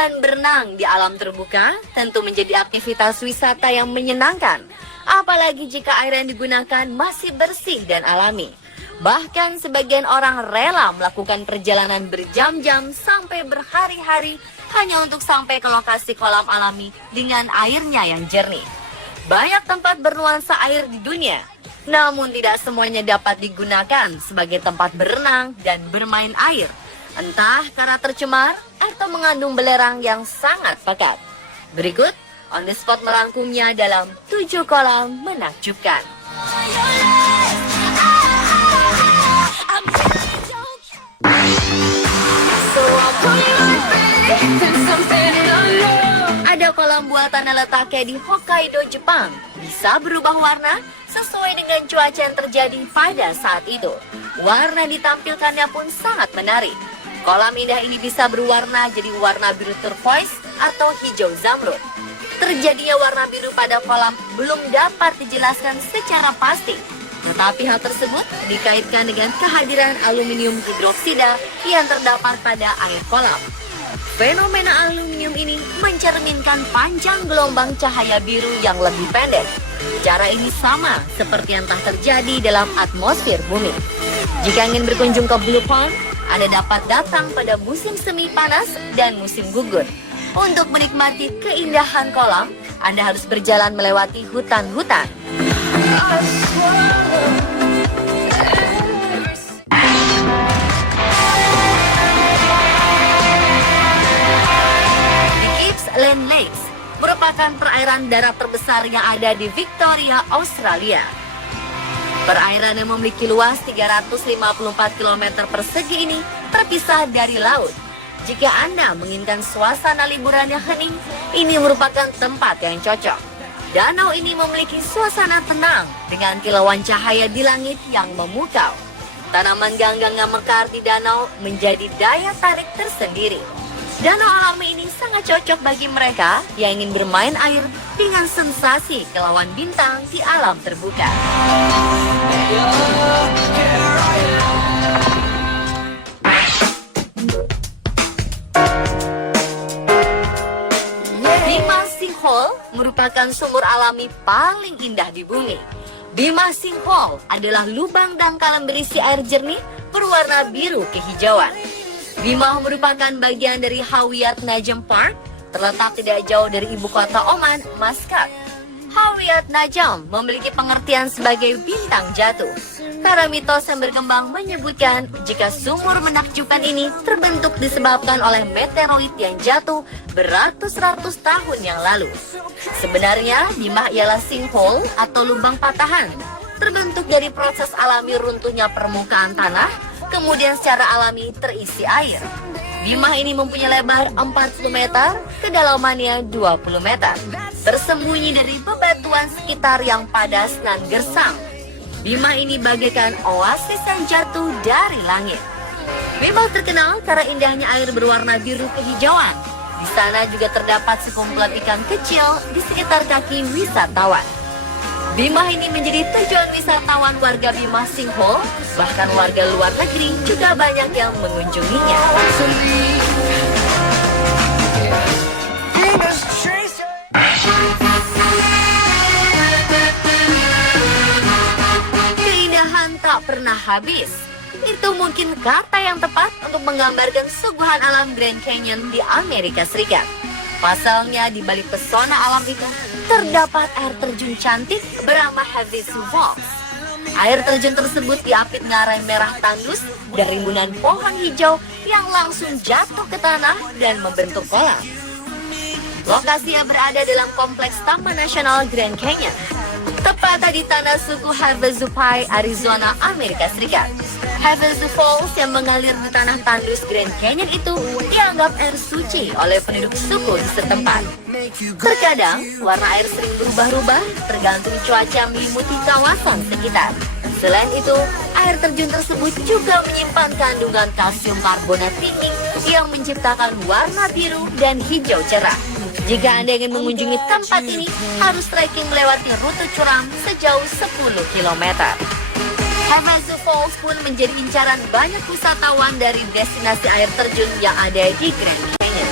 Dan berenang di alam terbuka tentu menjadi aktivitas wisata yang menyenangkan. Apalagi jika air yang digunakan masih bersih dan alami. Bahkan sebagian orang rela melakukan perjalanan berjam-jam sampai berhari-hari hanya untuk sampai ke lokasi kolam alami dengan airnya yang jernih. Banyak tempat bernuansa air di dunia, namun tidak semuanya dapat digunakan sebagai tempat berenang dan bermain air. Entah karena tercemar atau mengandung belerang yang sangat pekat. Berikut On The Spot merangkumnya dalam 7 kolam menakjubkan. Ada kolam buatan yang letaknya di Hokkaido, Jepang. Bisa berubah warna sesuai dengan cuaca yang terjadi pada saat itu. Warna ditampilkannya pun sangat menarik. Kolam indah ini bisa berwarna jadi warna biru turquoise atau hijau zamrud. Terjadinya warna biru pada kolam belum dapat dijelaskan secara pasti. Tetapi hal tersebut dikaitkan dengan kehadiran aluminium hidroksida yang terdapat pada air kolam. Fenomena aluminium ini mencerminkan panjang gelombang cahaya biru yang lebih pendek. Cara ini sama seperti yang telah terjadi dalam atmosfer bumi. Jika ingin berkunjung ke Blue Pond, Anda dapat datang pada musim semi panas dan musim gugur. Untuk menikmati keindahan kolam, Anda harus berjalan melewati hutan-hutan. Gippsland Lakes merupakan perairan darat terbesar yang ada di Victoria, Australia. Perairan yang memiliki luas 354 km persegi ini terpisah dari laut. Jika Anda menginginkan suasana liburan yang hening, ini merupakan tempat yang cocok. Danau ini memiliki suasana tenang dengan kilauan cahaya di langit yang memukau. Tanaman ganggang yang mekar di danau menjadi daya tarik tersendiri. Danau alami ini sangat cocok bagi mereka yang ingin bermain air dengan sensasi kilauan bintang di alam terbuka. Bima Sinkhole merupakan sumur alami paling indah di bumi. Bima Sinkhole adalah lubang dangkal yang berisi air jernih berwarna biru kehijauan. Bima merupakan bagian dari Hawiyat Najam Park, terletak tidak jauh dari ibu kota Oman, Muscat. Hawiyat Najam memiliki pengertian sebagai bintang jatuh. Karena mitos yang berkembang menyebutkan jika sumur menakjubkan ini terbentuk disebabkan oleh meteoroid yang jatuh beratus-ratus tahun yang lalu. Sebenarnya Bima ialah sinkhole atau lubang patahan, terbentuk dari proses alami runtuhnya permukaan tanah, kemudian secara alami terisi air. Bima ini mempunyai lebar 40 meter, kedalamannya 20 meter. Tersembunyi dari bebatuan sekitar yang padas dan gersang. Bima ini bagaikan oasis yang jatuh dari langit. Bima terkenal karena indahnya air berwarna biru kehijauan. Di sana juga terdapat sekumpulan ikan kecil di sekitar kaki wisatawan. Bima ini menjadi tujuan wisatawan warga Bima Sinkhole, bahkan warga luar negeri juga banyak yang mengunjunginya. Keindahan tak pernah habis. Itu mungkin kata yang tepat untuk menggambarkan suguhan alam Grand Canyon di Amerika Serikat. Pasalnya di balik pesona alam itu terdapat air terjun cantik bernama Havasu Falls. Air terjun tersebut diapit ngarai merah tandus dari rimbunan pohon hijau yang langsung jatuh ke tanah dan membentuk kolam. Lokasinya berada dalam kompleks Taman Nasional Grand Canyon, tepat di tanah suku Havasu Pai, Arizona, Amerika Serikat. Havasu Falls yang mengalir di tanah tandus Grand Canyon itu dianggap air suci oleh penduduk suku di setempat. Terkadang, warna air sering berubah-ubah tergantung cuaca melimuti kawasan sekitar. Selain itu, air terjun tersebut juga menyimpan kandungan kalsium karbonat tinggi yang menciptakan warna biru dan hijau cerah. Jika Anda ingin mengunjungi tempat ini, harus trekking melewati rute curam sejauh 10 km. Havasu Falls pun menjadi incaran banyak wisatawan dari destinasi air terjun yang ada di Grand Canyon.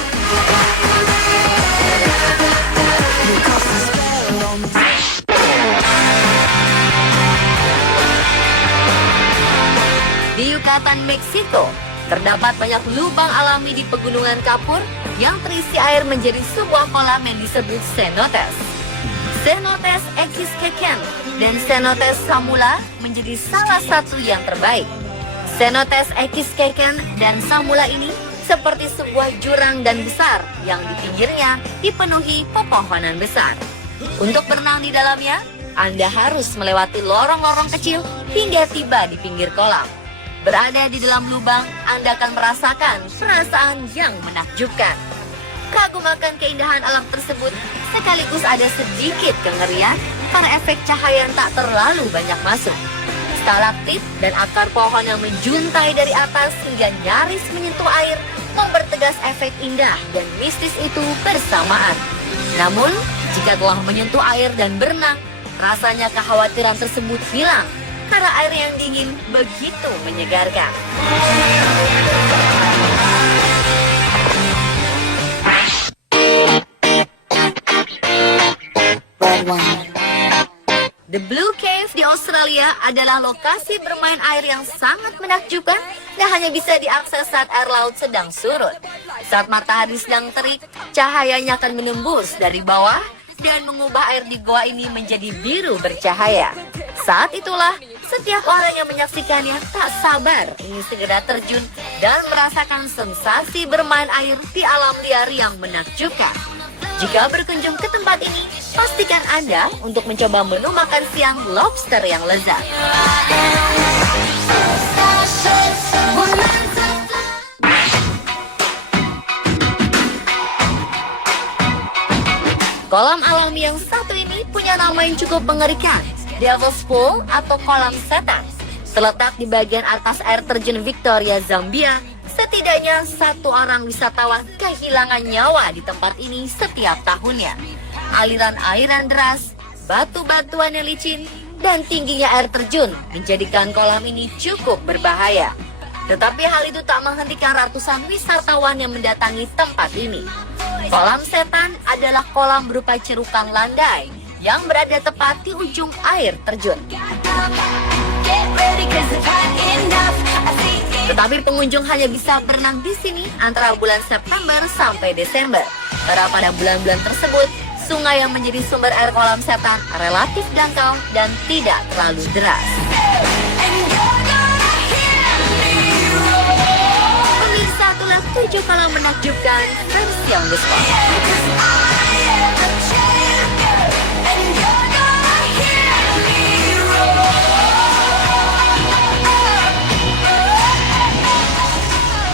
Di Yucatan, Meksiko, terdapat banyak lubang alami di pegunungan kapur yang terisi air menjadi sebuah kolam yang disebut cenotes. Cenotes Equiskeken dan Cenotes Samula menjadi salah satu yang terbaik. Cenotes Equiskeken dan Samula ini seperti sebuah jurang dan besar yang di pinggirnya dipenuhi pepohonan besar. Untuk berenang di dalamnya, Anda harus melewati lorong-lorong kecil hingga tiba di pinggir kolam. Berada di dalam lubang, Anda akan merasakan perasaan yang menakjubkan. Kagum akan keindahan alam tersebut, sekaligus ada sedikit kengerian karena efek cahaya yang tak terlalu banyak masuk. Stalaktit dan akar pohon yang menjuntai dari atas hingga nyaris menyentuh air mempertegas efek indah dan mistis itu bersamaan. Namun, jika telah menyentuh air dan berenang, rasanya kekhawatiran tersebut hilang karena air yang dingin begitu menyegarkan. The Blue Cave di Australia adalah lokasi bermain air yang sangat menakjubkan dan hanya bisa diakses saat air laut sedang surut. Saat matahari sedang terik, cahayanya akan menembus dari bawah dan mengubah air di goa ini menjadi biru bercahaya. Saat itulah, setiap orang yang menyaksikannya tak sabar ingin segera terjun dan merasakan sensasi bermain air di alam liar yang menakjubkan. Jika berkunjung ke tempat ini, pastikan Anda untuk mencoba menu makan siang lobster yang lezat. Kolam alami yang satu ini punya nama yang cukup mengerikan, Devil's Pool atau kolam setan. Terletak di bagian atas air terjun Victoria, Zambia. Setidaknya satu orang wisatawan kehilangan nyawa di tempat ini setiap tahunnya. Aliran airan deras, batu-batuan yang licin, dan tingginya air terjun menjadikan kolam ini cukup berbahaya. Tetapi hal itu tak menghentikan ratusan wisatawan yang mendatangi tempat ini. Kolam setan adalah kolam berupa cerukan landai yang berada tepat di ujung air terjun. Tetapi pengunjung hanya bisa berenang di sini antara bulan September sampai Desember. Karena pada bulan-bulan tersebut, sungai yang menjadi sumber air kolam setan relatif dangkal dan tidak terlalu deras. Pemirsa, itulah 7 kolam menakjubkan versi on the spot.